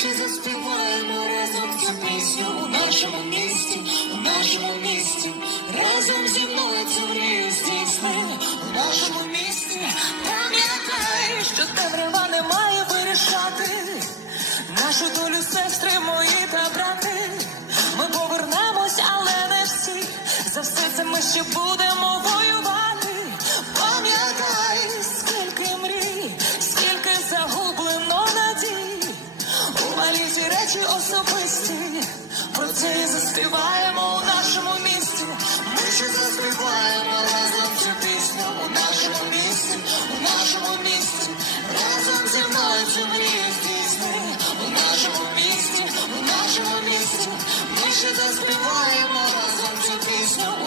ще заспіваємо разом цю пісню у нашому місті, у нашому місті, разом зі мною цю мрію здійсни у нашому місті. Пам'ятай, що темрява не має вирішати нашу долю сестри мої та брати. Ми повернемось, але не всі. За все це ми ще будемо Ці речі особисті. Про це і заспіваємо у нашому місті. Ми ще заспіваємо разом цю пісню у нашому місті, у нашому місті. Разом зі мною цю мрію здійсни. У нашому місті, у нашому місті. Ми ще заспіваємо разом цю пісню